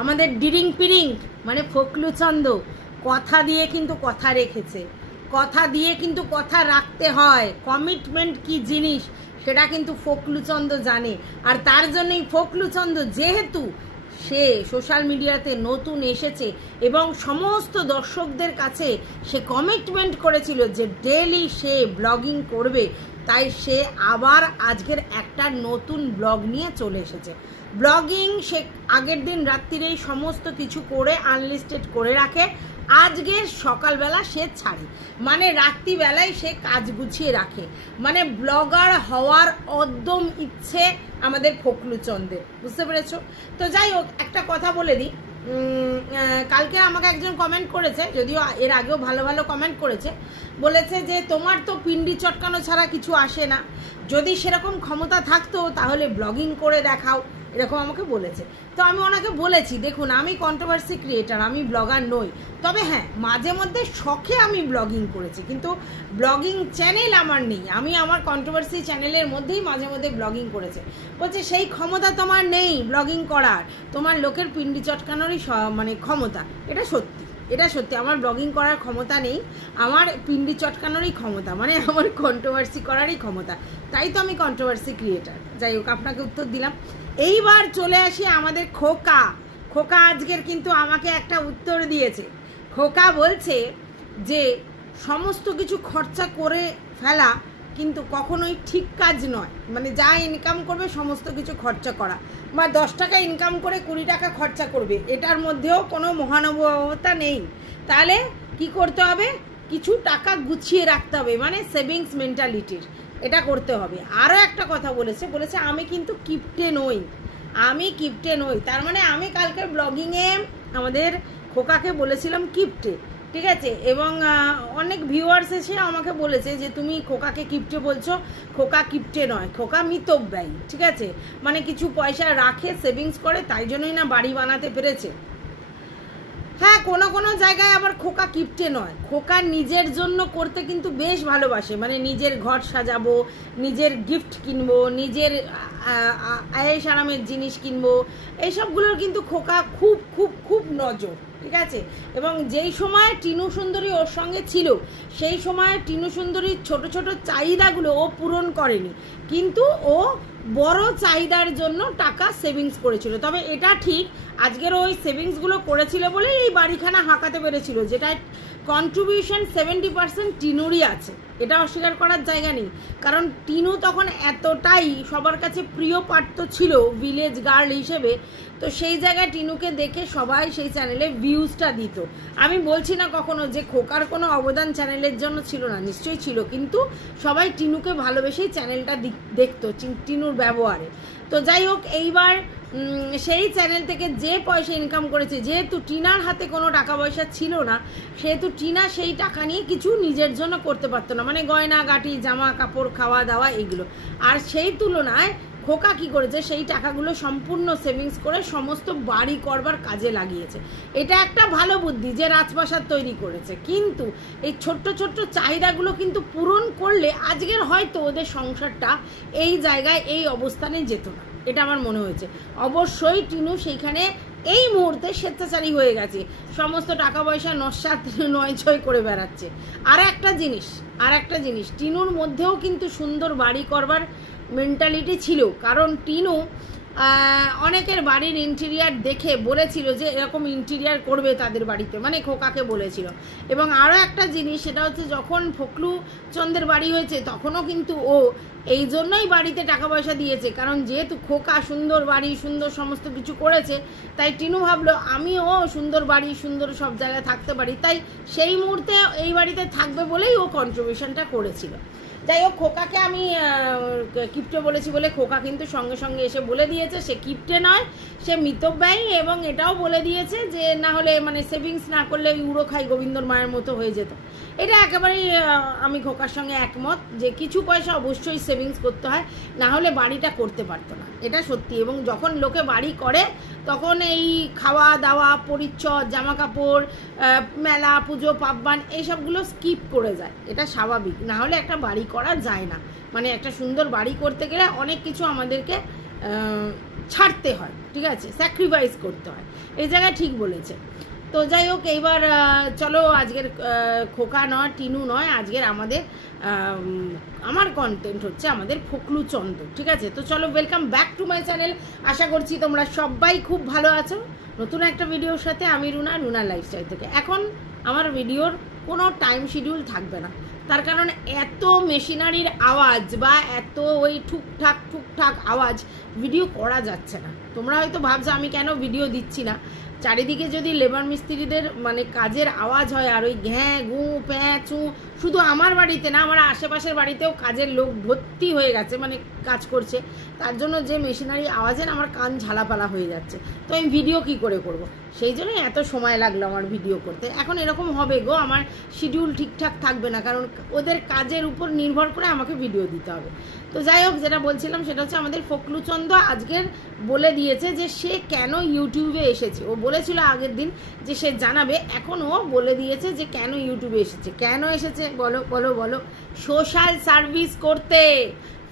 আমাদের ডিরিং পিরিং মানে ফকলুচন্দ কথা দিয়ে কিন্তু কথা রেখেছে, কথা দিয়ে কিন্তু কথা রাখতে হয়। কমিটমেন্ট কি জিনিস সেটা কিন্তু ফকলুচন্দ জানে। আর তার জন্যই ফকলুচন্দ যেহেতু সে সোশ্যাল মিডিয়াতে নতুন এসেছে এবং সমস্ত দর্শকদের কাছে সে কমিটমেন্ট করেছিল যে ডেইলি সে ব্লগিং করবে, তাই সে আবার আজকের একটা নতুন ব্লগ নিয়ে চলে এসেছে। ব্লগিং সে আগের দিন রাত্রিরেই সমস্ত কিছু করে আনলিস্টেড করে রাখে, আজকের সকালবেলা সে ছাড়ে, মানে রাত্রিবেলায় সে কাজ গুছিয়ে রাখে। মানে ব্লগার হওয়ার অদ্যম ইচ্ছে আমাদের ফকলুচন্দের, বুঝতে পেরেছ? তো যাই হোক, একটা কথা বলে দিই, কালকে আমাকে একজন কমেন্ট করেছে, যদিও এর আগেও ভালো ভালো কমেন্ট করেছে, বলেছে যে তোমার তো পিন্ডি চটকানো ছাড়া কিছু আসে না, যদি সেরকম ক্ষমতা থাকতো তাহলে ব্লগিং করে দেখাও, এরকম আমাকে বলেছে। তো আমি ওনাকে বলেছি, দেখুন আমি কন্ট্রোভার্সি ক্রিয়েটার, আমি ব্লগার নই, তবে হ্যাঁ মাঝে মধ্যে শখে আমি ব্লগিং করেছি, কিন্তু ব্লগিং চ্যানেল আমার নেই। আমি আমার কন্ট্রোভার্সি চ্যানেলের মধ্যেই মাঝে মধ্যে ব্লগিং করেছে। বলছে সেই ক্ষমতা তোমার নেই ব্লগিং করার, তোমার লোকের পিন্ডি চটকানোরই মানে ক্ষমতা। এটা সত্যি, এটা সত্যি, আমার ব্লগিং করার ক্ষমতা নেই, আমার পিন্ডি চটকানোরই ক্ষমতা, মানে আমার কন্ট্রোভার্সি করারই ক্ষমতা, তাই তো আমি কন্ট্রোভার্সি ক্রিয়েটার। যাই হোক, আপনাকে উত্তর দিলাম। এইবার চলে আসি আমাদের খোকা। খোকা আজকের কিন্তু আমাকে একটা উত্তর দিয়েছে। খোকা বলছে যে সমস্ত কিছু খরচা করে ফেলা কিন্তু কখনোই ঠিক কাজ নয়, মানে যা ইনকাম করবে সমস্ত কিছু খরচা করা, বা 10 টাকা ইনকাম করে 20 টাকা খরচা করবে, এটার মধ্যেও কোনো মহানুভবতা নেই। তাহলে কি করতে হবে? কিছু টাকা গুছিয়ে রাখতে হবে, মানে সেভিংস মেন্টালিটির এটা করতে হবে। আরও একটা কথা বলেছে আমি কিন্তু কিপটে নই, আমি কিপটে নই। তার মানে আমি কালকে ব্লগিংয়ে আমাদের খোকাকে বলেছিলাম কিপটে, ঠিক আছে? এবং অনেক ভিউয়ার্স এসে আমাকে বলেছে যে তুমি খোকাকে কিপটে বলছো, খোকা কিপটে নয়, খোকা মিতব্যয়ী, ঠিক আছে? মানে কিছু পয়সা রাখে, সেভিংস করে, তাই জন্যই না বাড়ি বানাতে পেরেছে। হ্যাঁ, কোনো কোনো জায়গায় আবার খোকা কিপটে নয়, খোকা নিজের জন্য করতে কিন্তু বেশ ভালোবাসে, মানে নিজের ঘর সাজাবো, নিজের গিফট কিনবো, নিজের আয়েশ আরামের জিনিস কিনবো, এইসবগুলোর কিন্তু খোকা খুব খুব খুব নজর, ঠিক আছে? এবং যেই সময় টিনু সুন্দরী ওর সঙ্গে ছিল, সেই সময় টিনু সুন্দরীর ছোট ছোট চাহিদাগুলো ও পূরণ করেনি, কিন্তু ও বড় চাহিদার জন্য টাকা সেভিংস করেছিল। তবে এটা ঠিক, আজকের ওই সেভিংসগুলো করেছিল বলে এই বাড়িখানা হাঁকাতে পেরেছিল, যেটা কন্ট্রিবিউশন 70% টিনুরই আছে, এটা অস্বীকার করার জায়গা নেই। কারণ টিনু তখন এতটাই সবার কাছে প্রিয় পাত্র ছিল ভিলেজ গার্ল হিসেবে, তো সেই জায়গায় টিনুকে দেখে সবাই সেই চ্যানেলে ভিউজটা দিত। আমি বলছি না কখনো যে খোকার কোনো অবদান চ্যানেলের জন্য ছিল না, নিশ্চয়ই ছিল, কিন্তু সবাই টিনুকে ভালোবেসেই চ্যানেলটা দেখতো, টিনুর ব্যবহারে। তো যাই হোক, এইবার সেই চ্যানেল থেকে যে পয়সা ইনকাম করেছে, যেহেতু টিনার হাতে কোনো টাকা পয়সা ছিল না, সেহেতু টিনা সেই টাকা নিয়ে কিছু নিজের জন্য করতে পারতো না, মানে গয়না গাটি, জামা কাপড়, খাওয়া দাওয়া এগুলো। আর সেই তুলনায় খোকা কি করেছে, সেই টাকাগুলো সম্পূর্ণ সেভিংস করে সমস্ত বাড়ি করবার কাজে লাগিয়েছে। এটা একটা ভালো বুদ্ধি যে রাজপ্রাসাদ তৈরি করেছে, কিন্তু এই ছোট্ট ছোট্ট চাহিদাগুলো কিন্তু পূরণ করলে আজকের হয়তো ওদের সংসারটা এই জায়গায় এই অবস্থানে যেত না, এটা আমার মনে হয়েছে। অবশ্যই টিনু সেইখানে এই মুহূর্তে স্বেচ্ছাচারী হয়ে গেছে, সমস্ত টাকা পয়সা নস্বাত নয় ছয় করে বেড়াচ্ছে। আর একটা জিনিস টিনুর মধ্যেও কিন্তু সুন্দর বাড়ি করবার মেন্টালিটি ছিল, কারণ টিনু অনেকের বাড়ির ইন্টেরিয়ার দেখে বলেছিল যে এরকম ইন্টেরিয়ার করবে তাদের বাড়িতে, মানে খোকাকে বলেছিল। এবং আরও একটা জিনিস, সেটা হচ্ছে যখন ফকলুচন্দের বাড়ি হয়েছে তখনও কিন্তু ও এই জন্যই বাড়িতে টাকা পয়সা দিয়েছে, কারণ যেহেতু খোকা সুন্দর বাড়ি, সুন্দর সমস্ত কিছু করেছে, তাই টিনু ভাবলো আমিও সুন্দর বাড়ি, সুন্দর সব জায়গায় থাকতে পারি, তাই সেই মুহূর্তে এই বাড়িতে থাকবে বলেই ও কন্ট্রিবিউশনটা করেছিল। যাই হোক, খোকাকে আমি কিপটে বলেছি বলে খোকা কিন্তু সঙ্গে সঙ্গে এসে বলে দিয়েছে সে কিপটে নয়, সে মিতব্যয়ী, এবং এটাও বলে দিয়েছে যে না হলে মানে সেভিংস না করলে উড়ো খাই গোবিন্দর মায়ের মতো হয়ে যেত। এটা একেবারেই আমি খোকার সঙ্গে একমত যে কিছু পয়সা অবশ্যই সেভিংস করতে হয়, না হলে বাড়িটা করতে পারতো না, এটা সত্যি। এবং যখন লোকে বাড়ি করে তখন এই খাওয়া দাওয়া, পরিচ্ছদ, জামা কাপড়, মেলা পুজো পার্বণ এইসবগুলো স্কিপ করে যায়, এটা স্বাভাবিক, না হলে একটা বাড়ি করা যায় না। মানে একটা সুন্দর বাড়ি করতে গেলে অনেক কিছু আমাদেরকে ছাড়তে হয়, ঠিক আছে, স্যাক্রিফাইস করতে হয়, এই জায়গায় ঠিক বলেছে। তো যাই হোক, এইবার চলো আজকের খোকা নয়, টিনু নয়, আজকের আমার কন্টেন্ট হচ্ছে আমাদের ফকলুচন্দ্র, ঠিক আছে। তো চলো, welcome back to my channel. আশা করছি তোমরা সবাই খুব ভালো আছো। নতুন একটা ভিডিওর সাথে আমি রুনা লাইফস্টাইল থেকে। এখন আমার ভিডিওর কোনো টাইম শিডিউল থাকবে না, তার কারণ এত মেশিনারির আওয়াজ বা এত ওই ঠুকঠাক আওয়াজ ভিডিও করা যাচ্ছে না। তোমরা হয়তো ভাবছো আমি কেন ভিডিও দিচ্ছি না। চারিদিকে যদি লেবার মিস্ত্রিদের মানে কাজের আওয়াজ হয় আর ওই ঘ্যাঁ গু প্যাঁ চু, শুধু আমার বাড়িতে না, আমার আশেপাশের বাড়িতেও কাজের লোক ভর্তি হয়ে গেছে, মানে কাজ করছে, তার জন্য যে মেশিনারি আওয়াজের আমার কান ঝালাপালা হয়ে যাচ্ছে। তো আমি ভিডিও কি করে করব, সেই জন্যই এত সময় লাগলো আমার ভিডিও করতে। এখন এরকম হবে গো, আমার শিডিউল ঠিকঠাক থাকবে না, কারণ ওদের কাজের উপর নির্ভর করে আমাকে ভিডিও দিতে হবে। তো যাই হোক, যেটা বলছিলাম সেটা হচ্ছে আমাদের ফকলুচন্দ্র আজকের বলে দিয়েছে যে সে কেন ইউটিউবে এসেছে। ও বলেছিল আগের দিন যে সে জানাবে, এখন ও বলে দিয়েছে যে কেন ইউটিউবে এসেছে। কেন এসেছে বলো বলো বলো? সোশ্যাল সার্ভিস করতে।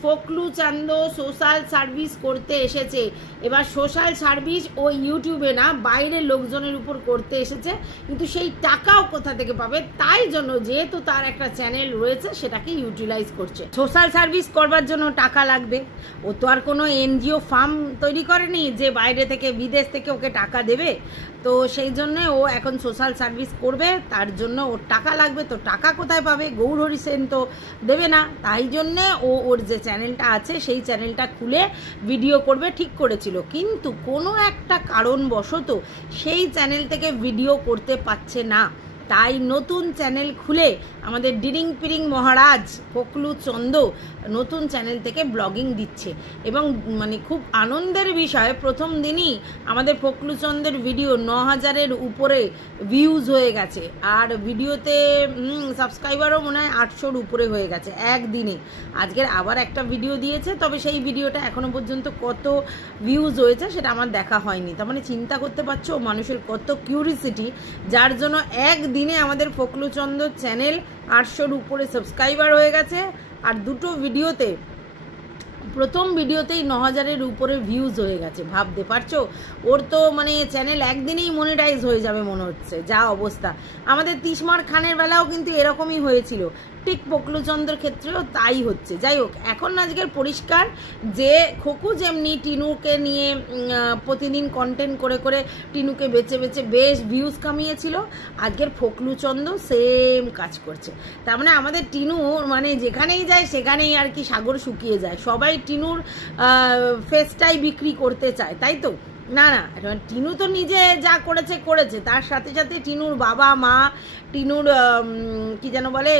ফকলুচন্দ্র সোশ্যাল সার্ভিস করতে এসেছে। এবার সোশ্যাল সার্ভিস ও ইউটিউবে না, বাইরের লোকজনের উপর করতে এসেছে, কিন্তু সেই টাকাও কোথা থেকে পাবে, তাই জন্য যেহেতু তার একটা চ্যানেল রয়েছে সেটাকে ইউটিলাইজ করছে। সোশ্যাল সার্ভিস করবার জন্য টাকা লাগবে। ও তো আর কোনো এনজিও ফার্ম তৈরি করেনি যে বাইরে থেকে বিদেশ থেকে ওকে টাকা দেবে। তো সেই জন্যে ও এখন সোশ্যাল সার্ভিস করবে, তার জন্য ওর টাকা লাগবে। তো টাকা কোথায় পাবে? গৌরহরি সেন তো দেবে না, তাই জন্যে ওর যে চ্যানেলটা আছে সেই চ্যানেলটা খুলে ভিডিও করবে ঠিক করেছিল, কিন্তু কোনো একটা কারণবশত সেই চ্যানেল থেকে ভিডিও করতে পারছে না। তাই নতুন চ্যানেল খুলে আমাদের ডিরিং পিরিং মহারাজ ফকলুচন্দ্র নতুন চ্যানেল থেকে ব্লগিং দিচ্ছে। এবং মানে খুব আনন্দের বিষয়, প্রথম দিনই আমাদের ফকলুচন্দ্রের ভিডিও 9000-এর উপরে ভিউজ হয়ে গেছে, আর ভিডিওতে সাবস্ক্রাইবারও মনে হয় 800-র উপরে হয়ে গেছে একদিনে। আজকের আবার একটা ভিডিও দিয়েছে, তবে সেই ভিডিওটা এখনো পর্যন্ত কত ভিউজ হয়েছে সেটা আমার দেখা হয়নি। তার মানে চিন্তা করতে পারছো মানুষের কত কিউরিসিটি, যার জন্য একদিনে আমাদের ফকলুচন্দ্র চ্যানেল 800-র উপরে সাবস্ক্রাইবার হয়ে গেছে। আর দুটো ভিডিওতে, প্রথম ভিডিওতেই 9000-এর উপরে ভিউজ হয়ে গেছে। ভাবতে পারছো? ওর তো মানে চ্যানেল একদিনেই মনিটাইজ হয়ে যাবে মনে হচ্ছে, যা অবস্থা। আমাদের তিশমার খানের বেলাও কিন্তু এরকমই হয়েছিল, ঠিক ফকলুচন্দ্রের ক্ষেত্রেও তাই হচ্ছে। যাই হোক, এখন আজকের পরিষ্কার যে খোকু যেমনি টিনুকে নিয়ে প্রতিদিন কন্টেন্ট করে করে টিনুকে বেছে বেছে বেশ ভিউজ কামিয়েছিল, আজকের ফকলুচন্দ্র সেম কাজ করছে। তার মানে আমাদের টিনু মানে যেখানেই যায় সেখানেই আর কি সাগর শুকিয়ে যায়। সবাই টিনুর ফেসটাই বিক্রি করতে চায়, তাই তো? না না, টিনু তো নিজে যা করেছে, তার সাথে সাথে টিনুর বাবা মা, টিনুর কি যেন বলে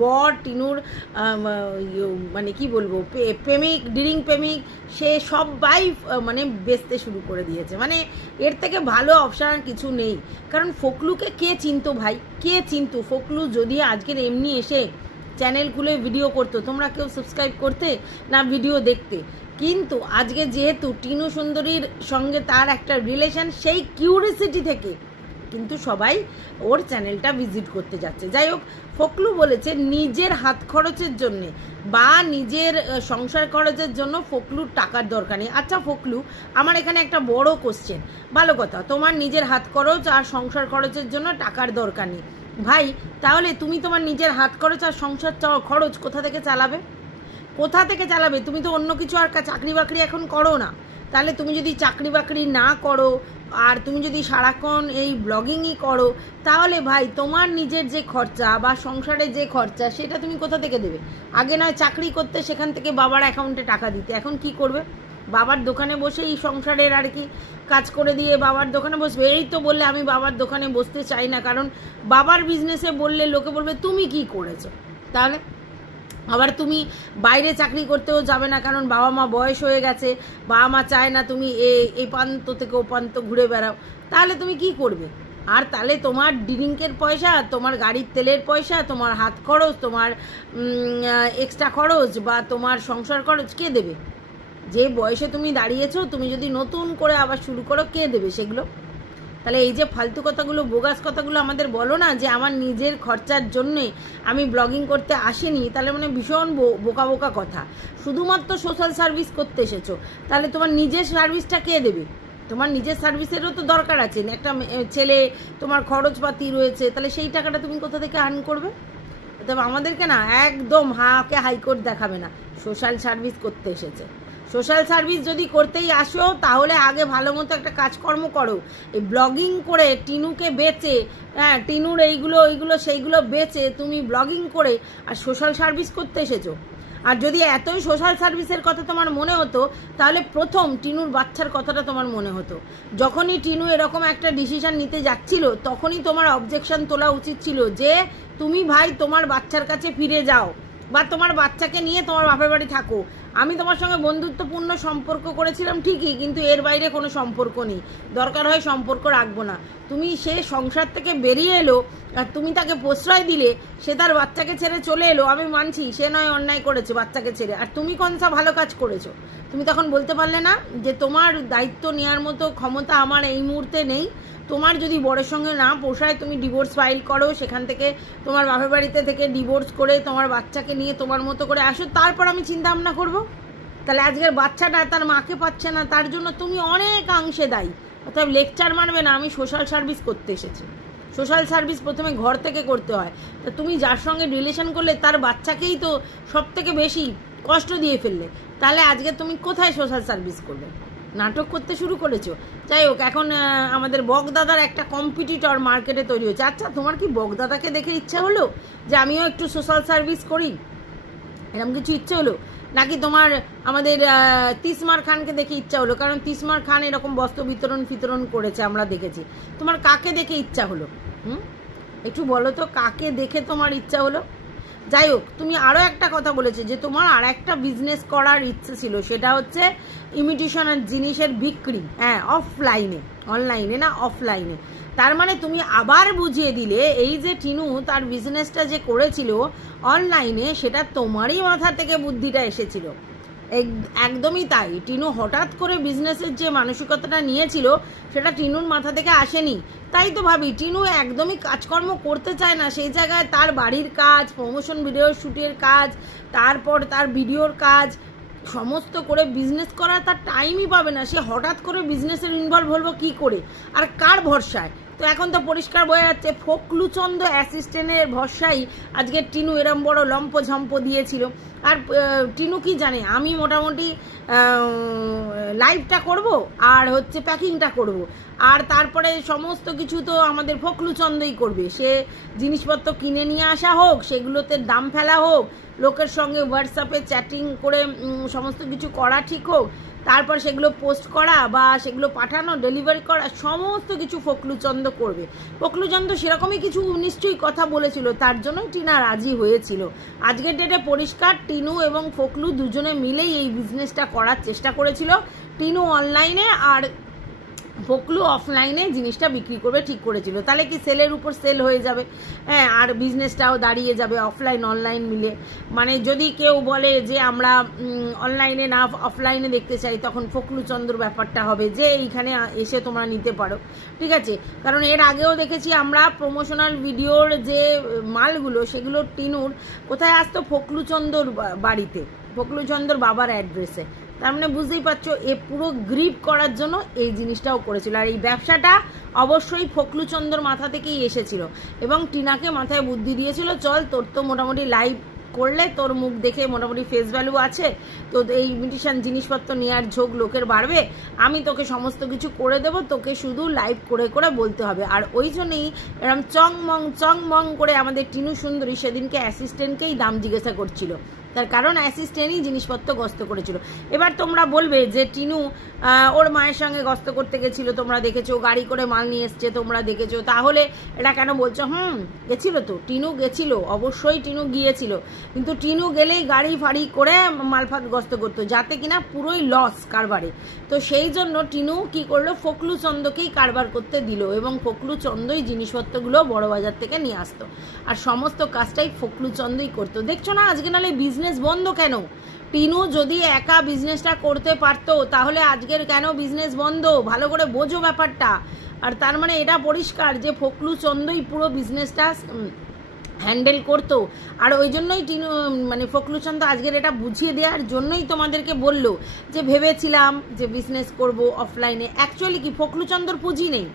বর, টিনুর মানে কি বলবো প্রেমিক, ডিরিং প্রেমিক, সে সবাই মানে বেচতে শুরু করে দিয়েছে। মানে এর থেকে ভালো অপশান কিছু নেই। কারণ ফকলুকে কে চিনতো ভাই, কে চিনতো? ফকলু যদি আজকের এমনি এসে চ্যানেল খুলে ভিডিও করতো, তোমরা কেউ সাবস্ক্রাইব করতে না ভিডিও দেখতে? কিন্তু আজকে যেহেতু টিনু সুন্দরীর সঙ্গে তার একটা রিলেশন, সেই কিউরিসিটি থেকে কিন্তু সবাই ওর চ্যানেলটা ভিজিট করতে যাচ্ছে। যাই হোক, ফকলু বলেছে নিজের হাত খরচের জন্যে বা নিজের সংসার খরচের জন্য ফকলুর টাকার দরকার নেই। আচ্ছা ফকলু, আমার এখানে একটা বড় কোশ্চেন, ভালো কথা, তোমার নিজের হাত খরচ আর সংসার খরচের জন্য টাকার দরকার নেই ভাই, তাহলে তুমি তোমার নিজের হাত খরচ আর সংসার খরচ কোথা থেকে চালাবে? কোথা থেকে চালাবে? তুমি তো অন্য কিছু আর চাকরি বাকরি এখন করো না। তাহলে তুমি যদি চাকরি বাকরি না করো আর তুমি যদি সারাক্ষণ এই ব্লগিংই করো, তাহলে ভাই তোমার নিজের যে খরচা বা সংসারের যে খরচা সেটা তুমি কোথা থেকে দেবে? আগে নয় চাকরি করতে, সেখান থেকে বাবার অ্যাকাউন্টে টাকা দিতে, এখন কি করবে? বাবার দোকানে বসে এই সংসারের আর কি কাজ করে দিয়ে বাবার দোকানে বসবে। এই তো বললে আমি বাবার দোকানে বসতে চাই না, কারণ বাবার বিজনেসে বললে লোকে বলবে তুমি কি করেছো। তাহলে আবার তুমি বাইরে চাকরি করতেও যাবে না, কারণ বাবা মা বয়স হয়ে গেছে, বাবা মা চায় না তুমি এই প্রান্ত থেকে ও প্রান্ত ঘুরে বেড়াও। তাহলে তুমি কি করবে? আর তাহলে তোমার ড্রিঙ্কের পয়সা, তোমার গাড়ির তেলের পয়সা, তোমার হাত খরচ, তোমার এক্সট্রা খরচ বা তোমার সংসার খরচ কে দেবে? যে বয়সে তুমি দাঁড়িয়েছো, তুমি যদি নতুন করে আবার শুরু করো, কে দেবে সেগুলো? তাহলে এই যে ফালতু কথাগুলো, বোগাস কথাগুলো আমাদের বলো না যে আমার নিজের খরচার জন্যে আমি ব্লগিং করতে আসিনি, তাহলে মানে ভীষণ বোকা বোকা কথা। শুধুমাত্র সোশ্যাল সার্ভিস করতে এসেছো, তাহলে তোমার নিজের সার্ভিসটা কে দেবে? তোমার নিজের সার্ভিসেরও তো দরকার আছে, একটা ছেলে, তোমার খরচপাতি রয়েছে, তাহলে সেই টাকাটা তুমি কোথা থেকে আর্ন করবে? তবে আমাদেরকে না একদম হাকে হাইকোর্ট দেখাবে না, সোশ্যাল সার্ভিস করতে এসেছে। সোশ্যাল সার্ভিস যদি করতেই আসো তাহলে আগে ভালো মতো একটা কাজকর্ম করো। এই ব্লগিং করে টিনুকে বেচে, হ্যাঁ টিনুর এইগুলো সেইগুলো বেচে তুমি ব্লগিং করে আর সোশ্যাল সার্ভিস করতে এসেছো। আর যদি এতই সোশ্যাল সার্ভিসের কথা তোমার মনে হতো, তাহলে প্রথম টিনুর বাচ্চার কথাটা তোমার মনে হতো। যখনই টিনু এরকম একটা ডিসিশন নিতে যাচ্ছিল, তখনই তোমার অবজেকশন তোলা উচিত ছিল যে তুমি ভাই তোমার বাচ্চার কাছে ফিরে যাও, বা তোমার বাচ্চাকে নিয়ে তোমার বাপের বাড়ি থাকো। আমি তোমার সঙ্গে বন্ধুত্বপূর্ণ সম্পর্ক করেছিলাম ঠিকই, কিন্তু এর বাইরে কোনো সম্পর্ক নেই, দরকার হয় সম্পর্ক রাখবো না। তুমি সে সংসার থেকে বেরিয়ে এলো আর তুমি তাকে প্রশ্রয় দিলে, সে তার বাচ্চাকে ছেড়ে চলে এলো, আমি মানছি সে নয় অন্যায় করেছে বাচ্চাকে ছেড়ে, আর তুমি কোনসা ভালো কাজ করেছো? তুমি তখন বলতে পারলে না যে তোমার দায়িত্ব নেওয়ার মতো ক্ষমতা আমার এই মুহূর্তে নেই, তোমার যদি বরের সঙ্গে না পোষায় তুমি ডিভোর্স ফাইল করো, সেখান থেকে তোমার বাপের বাড়িতে থেকে ডিভোর্স করে তোমার বাচ্চাকে নিয়ে তোমার মতো করে আসো, তারপর আমি চিন্তা ভাবনা করবো। তাহলে আজকের বাচ্চাটা তার মাকে পাচ্ছে না, তার জন্য তুমি অনেকাংশে দায়ী। অর্থাৎ লেকচার মারবে না, আমি সোশ্যাল সার্ভিস করতে এসেছি। সোশ্যাল সার্ভিস প্রথমে ঘর থেকে করতে হয়। তা তুমি যার সঙ্গে রিলেশন করলে তার বাচ্চাকেই তো সব থেকে বেশি কষ্ট দিয়ে ফেললে, তাহলে আজকে তুমি কোথায় সোশ্যাল সার্ভিস করবে? নাটক করতে শুরু করেছো। যাই হোক, এখন আমাদের বকদাদার একটা কম্পিটিটর মার্কেটে তৈরি হয়েছে। আচ্ছা, তোমার কি বকদাদাকে দেখে ইচ্ছা হলো যে আমিও একটু সোশ্যাল সার্ভিস করি, এরকম কিছু ইচ্ছে হলো? নাকি তোমার আমাদের তিসমার খানকে দেখে ইচ্ছা হলো? কারণ তিসমার খান এরকম বস্ত্র বিতরণ করেছে, আমরা দেখেছি। তোমার কাকে দেখে ইচ্ছা হলো? একটু বলো তো, কাকে দেখে তোমার ইচ্ছা হলো? যাই হোক, তুমি আরও একটা কথা বলেছে যে তোমার আর একটা বিজনেস করার ইচ্ছে ছিল, সেটা হচ্ছে ইমিটেশনের জিনিসের বিক্রি। হ্যাঁ, অফলাইনে, অনলাইনে না, অফলাইনে। তার মানে তুমি আবার বুঝিয়ে দিলে এই যে টিনু তার বিজনেসটা যে করেছিল অনলাইনে, সেটা তোমারই মাথা থেকে বুদ্ধিটা এসেছিল। একদমই তাই। টিনু হঠাৎ করে বিজনেসের যে মানসিকতাটা নিয়েছিল সেটা টিনুর মাথা থেকে আসেনি। তাই তো ভাবি টিনু একদমই কাজকর্ম করতে চায় না, সেই জায়গায় তার বাড়ির কাজ, প্রমোশন ভিডিও শ্যুটের কাজ, তারপর তার ভিডিওর কাজ সমস্ত করে বিজনেস করার তার টাইমই পাবে না। সে হঠাৎ করে বিজনেসের ইনভলভ হলো কি করে, আর কার ভরসায়? তো এখন তো পরিষ্কার বোঝা যাচ্ছে ফকলুচন্দ অ্যাসিস্ট্যান্টের ভরসাই আজকে টিনু এরম বড় লম্প দিয়েছিল। আর টিনু কি জানে, আমি মোটামুটি লাইভটা করব আর হচ্ছে প্যাকিংটা করব, আর তারপরে সমস্ত কিছু তো আমাদের ফকলুচন্দই করবে। সে জিনিসপত্র কিনে নিয়ে আসা হোক, সেগুলোতে দাম ফেলা হোক, লোকের সঙ্গে হোয়াটসঅ্যাপে চ্যাটিং করে সমস্ত কিছু করা ঠিক হোক, তারপর সেগুলো পোস্ট করা বা সেগুলো পাঠানো, ডেলিভারি করা, সমস্ত কিছু ফকলুচন্দ করবে। ফকলুচন্দ সেরকমই কিছু নিশ্চয়ই কথা বলেছিল, তার জন্যই টিনা রাজি হয়েছিল। আজকের ডেটে পরিষ্কার টিনু এবং ফকলু দুজনে মিলেই এই বিজনেসটা করার চেষ্টা করেছিল। টিনু অনলাইনে আর ফকলু অফলাইনে জিনিসটা বিক্রি করবে ঠিক করেছিল। তাহলে কি সেলের উপর সেল হয়ে যাবে, হ্যাঁ, আর বিজনেসটাও দাঁড়িয়ে যাবে অফলাইন অনলাইন মিলে। মানে যদি কেউ বলে যে আমরা অনলাইনে না অফলাইনে দেখতে চাই, তখন ফকলুচন্দ্র ব্যাপারটা হবে যে এইখানে এসে তোমরা নিতে পারো, ঠিক আছে। কারণ এর আগেও দেখেছি আমরা প্রমোশনাল ভিডিওর যে মালগুলো, সেগুলো টিনুর কোথায় আসতো, ফকলুচন্দ্রর বাড়িতে, ফকলুচন্দ্রর বাবার অ্যাড্রেসে। তার মানে বুঝতেই পারছো, এ পুরো গ্রিপ করার জন্য এই জিনিসটাও করেছিল। আর এই ব্যবসাটা অবশ্যই ফকলুচন্দ্রর মাথা থেকেই এসেছিল, এবং টিনাকে মাথায় বুদ্ধি দিয়েছিল, চল তোর তো মোটামুটি লাইভ করলে তোর মুখ দেখে মোটামুটি ফেস ভ্যালু আছে, তো এই ইমিটেশন জিনিসপত্র নেওয়ার ঝোঁক লোকের বাড়বে, আমি তোকে সমস্ত কিছু করে দেবো, তোকে শুধু লাইভ করে করে বলতে হবে। আর ওই জন্যই এরকম চং মং করে আমাদের টিনু সুন্দরী সেদিনকে অ্যাসিস্ট্যান্টকেই দাম জিজ্ঞাসা করছিল, তার কারণ অ্যাসিস্ট্যান্টই জিনিসপত্র গস্ত করেছিল। এবার তোমরা বলবে যে টিনু ওর মায়ের সঙ্গে গস্ত করতে গেছিল, তোমরা দেখেছো, গাড়ি করে মাল নিয়ে এসছে, তোমরা দেখেছো, তাহলে এটা কেন বলছো? গেছিল তো, টিনু গেছিল, অবশ্যই টিনু গিয়েছিল, কিন্তু টিনু গেলেই গাড়ি ফাড়ি করে মালফাত গস্ত করতো, যাতে কিনা পুরোই লস কারবারে। তো সেই জন্য টিনু কি করলো, ফকলুচন্দকেই কারবার করতে দিল, এবং ফকলুচন্দই জিনিসপত্রগুলো বড় বাজার থেকে নিয়ে আসতো, আর সমস্ত কাজটাই ফকলুচন্দই করতো। দেখছো না আজকে নাহলে বিজনেস বন্ধ কেন? টিনু যদি একা বিজনেসটা করতে পারতো, তাহলে আজকের কেন বিজনেস বন্ধ? ভালো করে বোঝো ব্যাপারটা। আর তার মানে এটা পরিষ্কার যে ফকলু চন্দই পুরো বিজনেসটা হ্যান্ডেল করতো। আর ওই জন্যই মানে ফকলু চন্দ আজকের এটা বুঝিয়ে দেওয়ার জন্যই তোমাদেরকে বললো যে ভেবেছিলাম যে বিজনেস করব অফলাইনে। অ্যাকচুয়ালি কি ফকলু চন্দর পুঁজি নেই,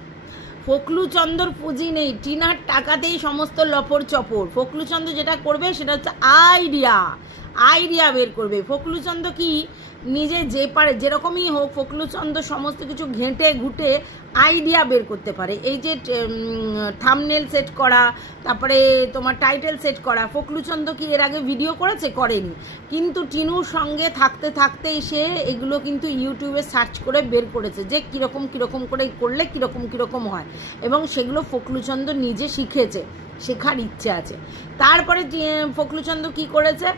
ফকলু চন্দর পুঁজি নেই, টিনার টাকাতেই সমস্ত লপর চপর। ফকলু চন্দ যেটা করবে সেটা হচ্ছে আইডিয়া বের করবে। ফকলু চন্দ কি নিজে যে পারে, যেরকমই হোক ফকলু চন্দ সমস্ত কিছু ঘেঁটে ঘুটে আইডিয়া বের করতে পারে। এই যে থাম্বনেল সেট করা, তারপরে তোমার টাইটেল সেট করা, ফকলু চন্দ কি এর আগে ভিডিও করেছে? করেনি। কিন্তু টিনুর সঙ্গে থাকতে থাকতেই সে এগুলো কিন্তু ইউটিউবে সার্চ করে বের করেছে যে কীরকম করে করলে কীরকম হয়, এবং সেগুলো ফকলু চন্দ নিজে শিখেছে, শেখার ইচ্ছে আছে। তারপরে ফকলু চন্দ কি করেছে,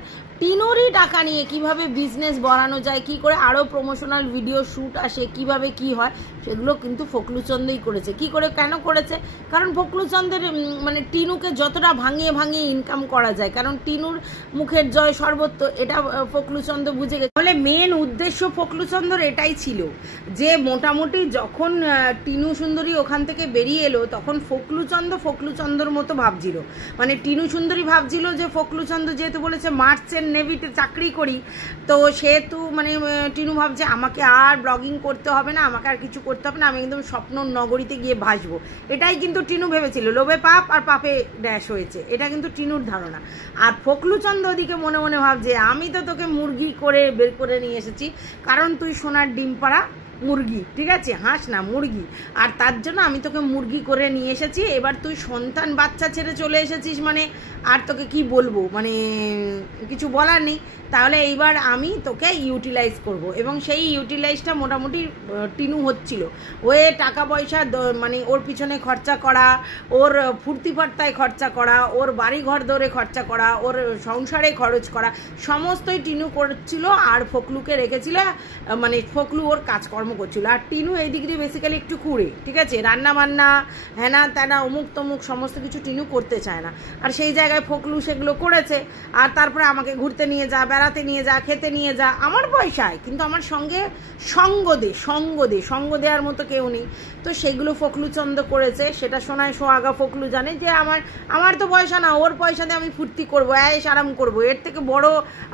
টিনুরই টাকা নিয়ে কিভাবে বিজনেস বাড়ানো যায়, কি করে আরও প্রমোশনাল ভিডিও শ্যুট আসে, কিভাবে কি হয়, সেগুলো কিন্তু ফকলু চন্দই করেছে। কি করে, কেন করেছে? কারণ ফকলু চন্দের মানে টিনুকে যতটা ভাঙিয়ে ইনকাম করা যায়, কারণ টিনুর মুখের জয় সর্বত্র, এটা ফকলু চন্দ বুঝে গেছে। তাহলে মেন উদ্দেশ্য ফকলু চন্দর এটাই ছিল যে মোটামুটি যখন টিনু সুন্দরী ওখান থেকে বেরিয়ে এলো তখন ফকলু চন্দর মতো ভাবছিল, মানে টিনু সুন্দরী ভাবছিল যে ফকলু চন্দ যেহেতু বলেছে মার্চেন্ট নেভিতে চাকরি করি, তো সেহেতু মানে টিনু ভাবছে আমাকে আর ব্লগিং করতে হবে না, আমাকে আর কিছু করতে হবে না, আমি একদম স্বপ্ন নগরীতে গিয়ে ভাসবো। এটাই কিন্তু টিনু ভেবেছিল, লোভে পাপ আর পাপে ড্যাশ হয়েছে, এটা কিন্তু টিনুর ধারণা। আর ফকলু চন্দ ওদিকে মনে ভাবছে আমি তো তোকে মুরগি করে বের করে নিয়ে এসেছি, কারণ তুই সোনার ডিম পাড়া মুরগি, ঠিক আছে, হাঁস না মুরগি, আর তার জন্য আমি তোকে মুরগি করে নিয়ে এসেছি। এবার তুই সন্তান বাচ্চা ছেড়ে চলে এসেছিস, মানে আর তোকে কি বলবো, মানে কিছু বলার নেই। তাহলে এইবার আমি তোকে ইউটিলাইজ করব, এবং সেই ইউটিলাইজটা মোটামুটি টিনু হচ্ছিল। ওয়ে টাকা পয়সা মানে ওর পিছনে খরচা করা, ওর ফুর্তি ফার্তায় খরচা করা, ওর বাড়ি ঘর দৌড়ে খরচা করা, ওর সংসারে খরচ করা, সমস্তই টিনু করছিল। আর ফকলুকে রেখেছিল, মানে ফকলু ওর কাজকর্ম করছিল। আর টিনু এই দিক দিয়ে বেসিক্যালি একটু কুড়ে, ঠিক আছে, রান্না বান্না হ্যানা ত্যানা অমুক তমুক সমস্ত কিছু টিনু করতে চায় না। আর সেই জায়গায় ফকলু সেগুলো করেছে। আর তারপরে আমাকে ঘুরতে নিয়ে যা, বেড়াতে নিয়ে যা, খেতে নিয়ে যা, আমার পয়সায়, কিন্তু আমার সঙ্গে সঙ্গ দেওয়ার মতো কেউ নেই। তো সেগুলো ফকলু চন্দ করেছে, সেটা শোনায় সোহাগা ফকলু জানে যে আমার তো পয়সা না, ওর পয়সা দিয়ে আমি ফুর্তি করবো, এস আরাম করবো, এর থেকে বড়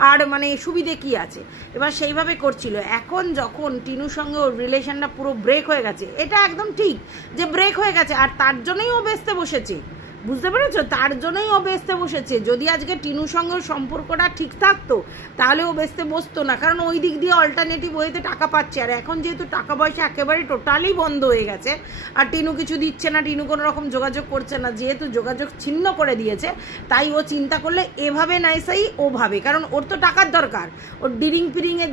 আর মানে সুবিধে কি আছে। এবার সেইভাবে করছিল। এখন যখন টিনুর সঙ্গে ওর রিলেশনটা পুরো ব্রেক হয়ে গেছে, এটা একদম ঠিক যে ব্রেক হয়ে গেছে, আর তার জন্যই ও বেচতে বসেছে, বুঝতে পেরেছো, তার জন্যই ও বেচতে বসেছে। যদি আজকে টিনুর সঙ্গে সম্পর্কটা ঠিক থাকতো তাহলে ও বেচতে বসতো না, কারণ ওই দিক দিয়ে অল্টারনেটিভ ওয়েতে টাকা পাচ্ছে। আর এখন যেহেতু টাকা পয়সা একেবারে টোটালি বন্ধ হয়ে গেছে, আর টিনু কিছু দিচ্ছে না, টিনু কোনো রকম যোগাযোগ করছে না, যেহেতু যোগাযোগ ছিন্ন করে দিয়েছে, তাই ও চিন্তা করলে এভাবে নাইসাই ও ভাবে, কারণ ওর তো টাকার দরকার, ওর ডিরিং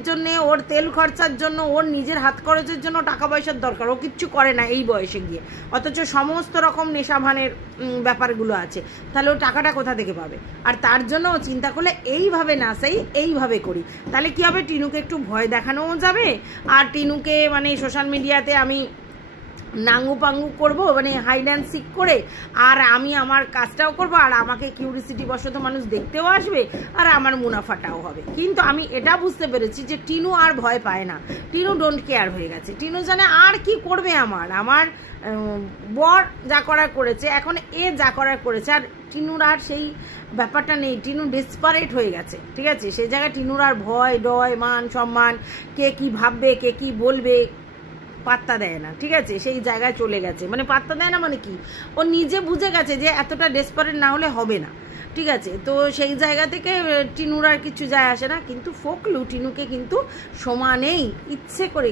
জন্য, ওর তেল খরচার জন্য, ওর নিজের হাত খরচের জন্য টাকা পয়সার দরকার। ও কিচ্ছু করে না এই বয়সে গিয়ে, অথচ সমস্ত রকম নেশাভানের ব্যাপারগুলো আছে, তাহলে ও টাকাটা কোথা থেকে পাবে? আর তার জন্য ও চিন্তা করলে এইভাবে না সেই এইভাবে করি, তাহলে কি হবে, টিনুকে একটু ভয় দেখানোও যাবে, আর টিনুকে মানে সোশ্যাল মিডিয়াতে আমি নাঙ্গু পাঙ্গু করবো, মানে হাইড অ্যান্ড সিক করে, আর আমি আমার কাজটাও করবো, আর আমাকে কিউরিসিটি বশত মানুষ দেখতেও আসবে, আর আমার মুনাফাটাও হবে। কিন্তু আমি এটা বুঝতে পেরেছি যে টিনু আর ভয় পায় না, টিনু ডোন্ট কেয়ার হয়ে গেছে। টিনু জানে আর কি করবে, আমার বর যা করার করেছে, এখন এ যা করার করেছে, আর টিনুর আর সেই ব্যাপারটা নেই। টিনু ডেসপারেট হয়ে গেছে, ঠিক আছে, সেই জায়গায় টিনুর আর ভয় ডয় মান সম্মান, কে কি ভাববে, কে কি বলবে, পাত্তা দেয় না, ঠিক আছে, সেই জায়গায় চলে গেছে। মানে পাত্তা দেয় না মানে কি, ও নিজে বুঝে গেছে যে এতটা ডেসপারেট না হলে হবে না, ঠিক আছে। তো সেই জায়গা থেকে টিনুর আর কিছু যায় আসে না। কিন্তু ফকলু টিনুকে কিন্তু সমানেই ইচ্ছে করে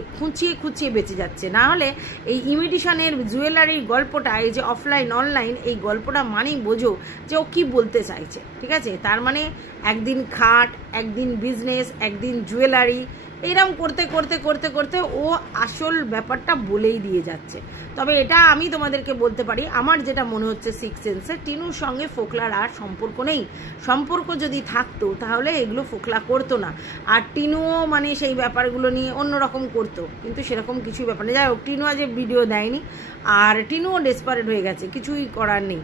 খুঁচিয়ে বেঁচে যাচ্ছে। না হলে এই ইমিটেশনের জুয়েলারির গল্পটা, এই যে অফলাইন অনলাইন, এই গল্পটা মানেই বোঝো যে ও কি বলতে চাইছে, ঠিক আছে। তার মানে একদিন খাট, একদিন বিজনেস, একদিন জুয়েলারি, এইরকম করতে করতে করতে করতে ও আসল ব্যাপারটা বলেই দিয়ে যাচ্ছে। তবে এটা আমি তোমাদেরকে বলতে পারি, আমার যেটা মনে হচ্ছে সিক্স সেন্সে, টিনুর সঙ্গে ফোকলার আর সম্পর্ক নেই। সম্পর্ক যদি থাকতো তাহলে এগুলো ফোকলা করতো না, আর টিনুও মানে সেই ব্যাপারগুলো নিয়ে অন্যরকম করতো, কিন্তু সেরকম কিছুই ব্যাপার নেই। যাই হোক, টিনু আজ ভিডিও দেয়নি, আর টিনুও ডেসপারেট হয়ে গেছে, কিছুই করার নেই।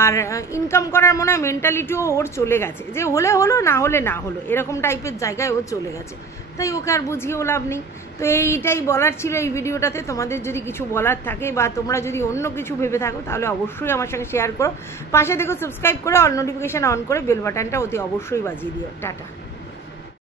আর ইনকাম করার মনে হয় মেন্টালিটিও ওর চলে গেছে, যে হলে হলো, না হলে না হলো, এরকম টাইপের জায়গায় ও চলে গেছে। তাই ওকে আর বুঝিয়েও লাভ নেই। তো এইটাই বলার ছিল এই ভিডিওটাতে। তোমাদের যদি কিছু বলার থাকে বা তোমরা যদি অন্য কিছু ভেবে থাকো তাহলে অবশ্যই আমার সঙ্গে শেয়ার করো। পাশে দেখো সাবস্ক্রাইব করে অল নোটিফিকেশান অন করে বেল বাটনটা অতি অবশ্যই বাজিয়ে দিও। টাটা।